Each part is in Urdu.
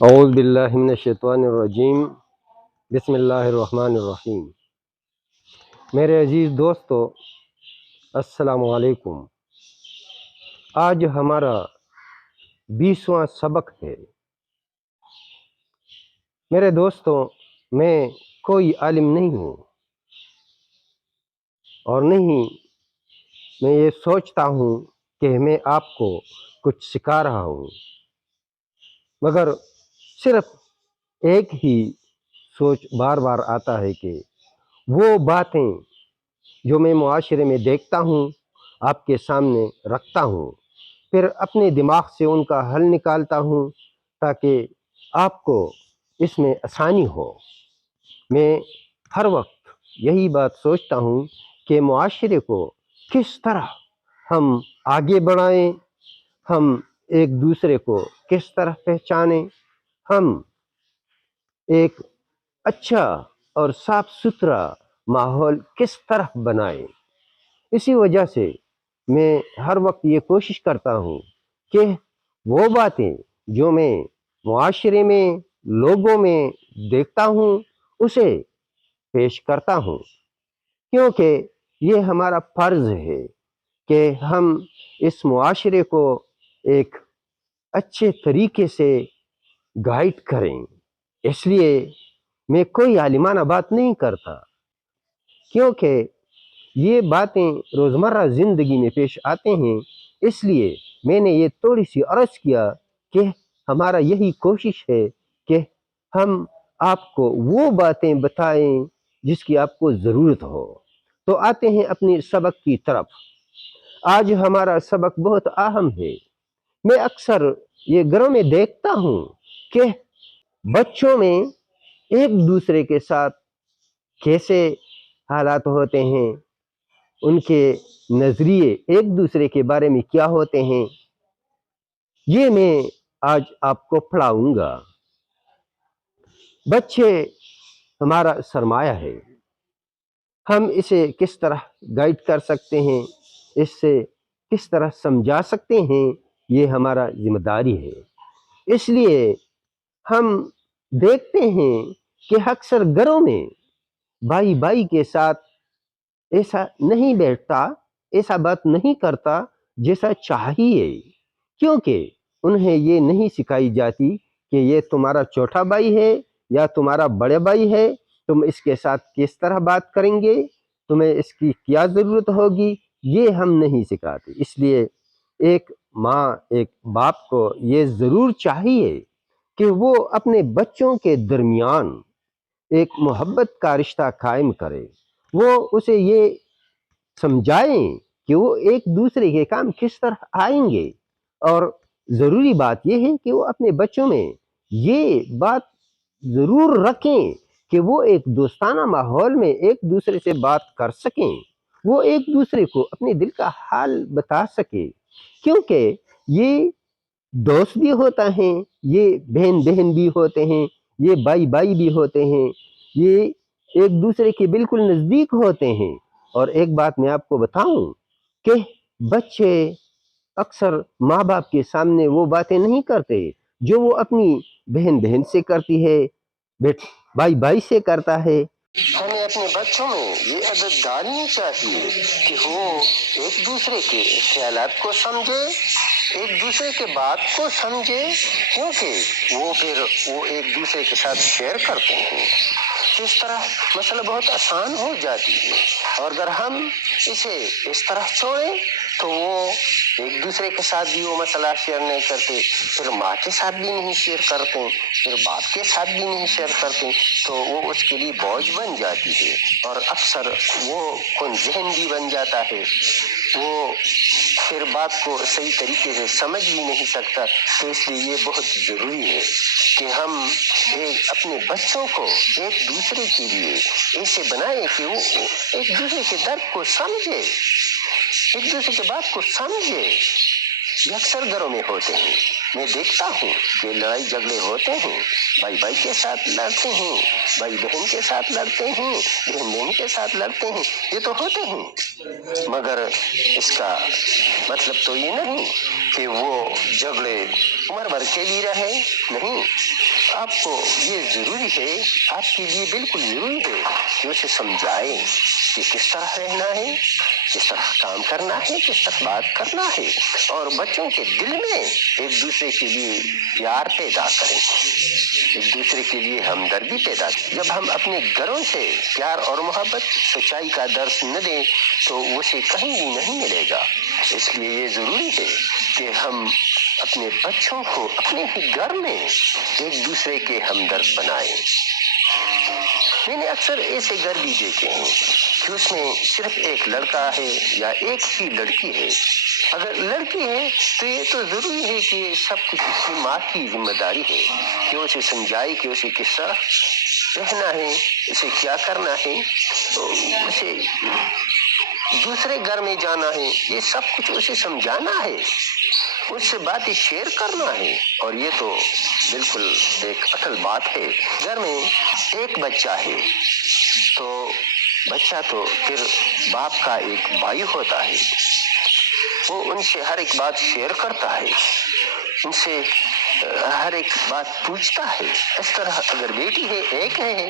اعوذ باللہ من الشیطان الرجیم، بسم اللہ الرحمن الرحیم۔ میرے عزیز دوستو، السلام علیکم۔ آج ہمارا 20واں سبق ہے۔ میرے دوستو، میں کوئی عالم نہیں ہوں اور نہیں میں یہ سوچتا ہوں کہ میں آپ کو کچھ سکھا رہا ہوں، مگر صرف ایک ہی سوچ بار بار آتا ہے کہ وہ باتیں جو میں معاشرے میں دیکھتا ہوں آپ کے سامنے رکھتا ہوں، پھر اپنے دماغ سے ان کا حل نکالتا ہوں تاکہ آپ کو اس میں آسانی ہو۔ میں ہر وقت یہی بات سوچتا ہوں کہ معاشرے کو کس طرح ہم آگے بڑھائیں، ہم ایک دوسرے کو کس طرح پہچانیں، ہم ایک اچھا اور صاف ستھرا ماحول کس طرح بنائیں۔ اسی وجہ سے میں ہر وقت یہ کوشش کرتا ہوں کہ وہ باتیں جو میں معاشرے میں لوگوں میں دیکھتا ہوں اسے پیش کرتا ہوں، کیونکہ یہ ہمارا فرض ہے کہ ہم اس معاشرے کو ایک اچھے طریقے سے گائیڈ کریں۔ اس لیے میں کوئی عالمانہ بات نہیں کرتا، کیونکہ یہ باتیں روزمرہ زندگی میں پیش آتے ہیں، اس لیے میں نے یہ تھوڑی سی عرض کیا کہ ہمارا یہی کوشش ہے کہ ہم آپ کو وہ باتیں بتائیں جس کی آپ کو ضرورت ہو۔ تو آتے ہیں اپنی سبق کی طرف۔ آج ہمارا سبق بہت اہم ہے۔ میں اکثر یہ گھروں میں دیکھتا ہوں کہ بچوں میں ایک دوسرے کے ساتھ کیسے حالات ہوتے ہیں، ان کے نظریے ایک دوسرے کے بارے میں کیا ہوتے ہیں، یہ میں آج آپ کو پڑھاؤں گا۔ بچے ہمارا سرمایہ ہے، ہم اسے کس طرح گائیڈ کر سکتے ہیں، اس سے کس طرح سمجھا سکتے ہیں، یہ ہمارا ذمہ داری ہے۔ اس لیے ہم دیکھتے ہیں کہ اکثر گھروں میں بھائی بھائی کے ساتھ ایسا نہیں بیٹھتا، ایسا بات نہیں کرتا جیسا چاہیے، کیونکہ انہیں یہ نہیں سکھائی جاتی کہ یہ تمہارا چھوٹا بھائی ہے یا تمہارا بڑے بھائی ہے، تم اس کے ساتھ کس طرح بات کریں گے، تمہیں اس کی کیا ضرورت ہوگی، یہ ہم نہیں سکھاتے۔ اس لیے ایک ماں، ایک باپ کو یہ ضرور چاہیے کہ وہ اپنے بچوں کے درمیان ایک محبت کا رشتہ قائم کرے، وہ اسے یہ سمجھائیں کہ وہ ایک دوسرے کے کام کس طرح آئیں گے، اور ضروری بات یہ ہے کہ وہ اپنے بچوں میں یہ بات ضرور رکھیں کہ وہ ایک دوستانہ ماحول میں ایک دوسرے سے بات کر سکیں، وہ ایک دوسرے کو اپنے دل کا حال بتا سکے، کیونکہ یہ دوست بھی ہوتا ہیں، یہ بہن بہن بھی ہوتے ہیں، یہ بھائی بھائی بھی ہوتے ہیں، یہ ایک دوسرے کے بالکل نزدیک ہوتے ہیں۔ اور ایک بات میں آپ کو بتاؤں کہ بچے اکثر ماں باپ کے سامنے وہ باتیں نہیں کرتے جو وہ اپنی بہن بہن سے کرتی ہے، بھائی بھائی سے کرتا ہے۔ ہمیں اپنے بچوں میں یہ عادت ڈالنی چاہیے کہ وہ ایک دوسرے کے خیالات کو سمجھے، ایک دوسرے کے بات کو سمجھے، کیونکہ وہ پھر ایک دوسرے کے ساتھ شیئر کرتے ہیں، اس طرح مسئلہ بہت آسان ہو جاتی ہے۔ اور اگر ہم اسے اس طرح چھوڑیں تو وہ ایک دوسرے کے ساتھ بھی وہ مسئلہ شیئر نہیں کرتے، پھر ماں کے ساتھ بھی نہیں شیئر کرتے، پھر باپ کے ساتھ بھی نہیں شیئر کرتے، تو وہ اس کے لیے بوجھ بن جاتی ہے، اور اکثر وہ کن ذہن بھی بن جاتا ہے، وہ پھر بات کو صحیح طریقے سے سمجھ بھی نہیں سکتا۔ تو اس لیے یہ بہت ضروری ہے کہ ہم اپنے بچوں کو ایک دوسرے کے لیے ایسے بنائیں کہ وہ ایک دوسرے کے درد کو سمجھے، ایک دوسرے کی بات کو سمجھے۔ یہ اکثر گھروں میں ہوتے ہیں، میں دیکھتا ہوں کہ لڑائی جھگڑے ہوتے ہیں، بھائی بھائی کے ساتھ لڑتے ہیں، بھائی بہن کے ساتھ لڑتے ہیں، بہن بہن کے ساتھ لڑتے ہیں، یہ تو ہوتے ہیں، مگر اس کا مطلب تو یہ نہیں کہ وہ جھگڑے عمر بھر کے لیے رہے، نہیں۔ آپ کو یہ ضروری ہے، آپ کے لیے بالکل ضروری ہے کہ اسے سمجھائیں کہ کس طرح رہنا ہے، کس طرح کام کرنا ہے، کس طرح بات کرنا ہے، اور بچوں کے دل میں ایک دوسرے کے لیے پیار پیدا کریں، ایک دوسرے کے لیے ہمدردی پیدا کریں۔ جب ہم اپنے گھروں سے پیار اور محبت، سچائی کا درس نہ دیں تو اسے کہیں بھی نہیں ملے گا۔ اس لیے یہ ضروری ہے کہ ہم اپنے بچوں کو اپنے ہی گھر میں ایک دوسرے کے ہمدرد بنائیں۔ میں نے اکثر ایسے گھر بھی دیکھے ہیں کہ اس میں صرف ایک لڑکا ہے یا ایک ہی لڑکی ہے۔ اگر لڑکی ہے تو یہ تو ضروری ہے کہ سب کچھ اس کی ماں کی ذمہ داری ہے کہ اسے سمجھائے کہ اسے کس طرح رہنا ہے، اسے کیا کرنا ہے، اسے دوسرے گھر میں جانا ہے، یہ سب کچھ اسے سمجھانا ہے، اس سے باتیں شیئر کرنا ہے۔ اور یہ تو بالکل ایک اصل بات ہے۔ گھر میں ایک بچہ ہے تو بچہ تو پھر باپ کا ایک بھائی ہوتا ہے، وہ ان سے ہر ایک بات شیئر کرتا ہے، ان سے ہر ایک بات پوچھتا ہے۔ اس طرح اگر بیٹی ہے ایک ہے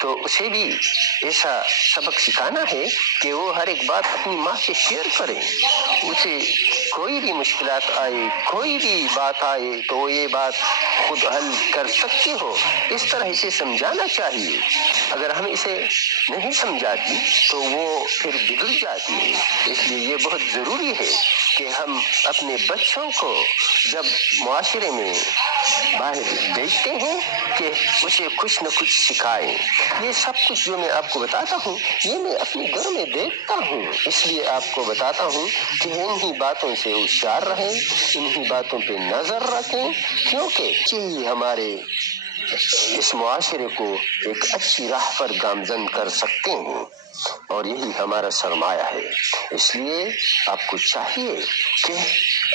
تو اسے بھی ایسا سبق سکھانا ہے کہ وہ ہر ایک بات اپنی ماں سے شیئر کرے، اسے کوئی بھی مشکلات آئے، کوئی بھی بات آئے تو وہ یہ بات خود حل کر سکتی ہو، اس طرح اسے سمجھانا چاہیے۔ اگر ہم اسے نہیں سمجھاتی تو وہ پھر بگڑ جاتی ہے۔ اس لیے یہ بہت ضروری ہے کہ ہم اپنے بچوں کو جب معاشرے میں باہر بھیجتے ہیں کہ اسے کچھ نہ کچھ سکھائیں۔ یہ سب کچھ جو میں آپ کو بتاتا ہوں یہ میں اپنے گھر میں دیکھتا ہوں، اس لیے آپ کو بتاتا ہوں کہ انہی باتوں سے ہوشیار رہیں، انہی باتوں پہ نظر رکھیں، کیونکہ یہی ہمارے اس معاشرے کو ایک اچھی راہ پر گامزن کر سکتے ہیں، اور یہی ہمارا سرمایہ ہے۔ اس لیے آپ کو چاہیے کہ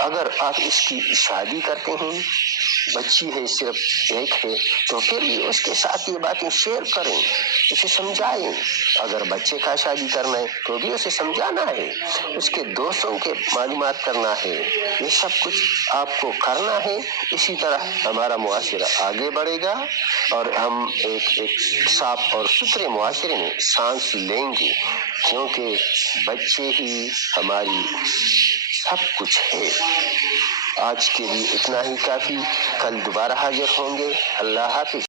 اگر آپ اس کی شادی کرتے ہیں، بچی ہے صرف ایک ہے، تو پھر بھی اس کے ساتھ یہ باتیں شیئر کریں، اسے سمجھائیں۔ اگر بچے کا شادی کرنا ہے تو بھی اسے سمجھانا ہے، اس کے دوستوں کے معلومات کرنا ہے، یہ سب کچھ آپ کو کرنا ہے۔ اسی طرح ہمارا معاشرہ آگے بڑھے گا اور ہم ایک صاف اور ستھرے معاشرے میں سانس لیں گے، کیونکہ بچے ہی ہماری سب کچھ ہے۔ آج کے لیے اتنا ہی کافی، کل دوبارہ حاضر ہوں گے۔ اللہ حافظ۔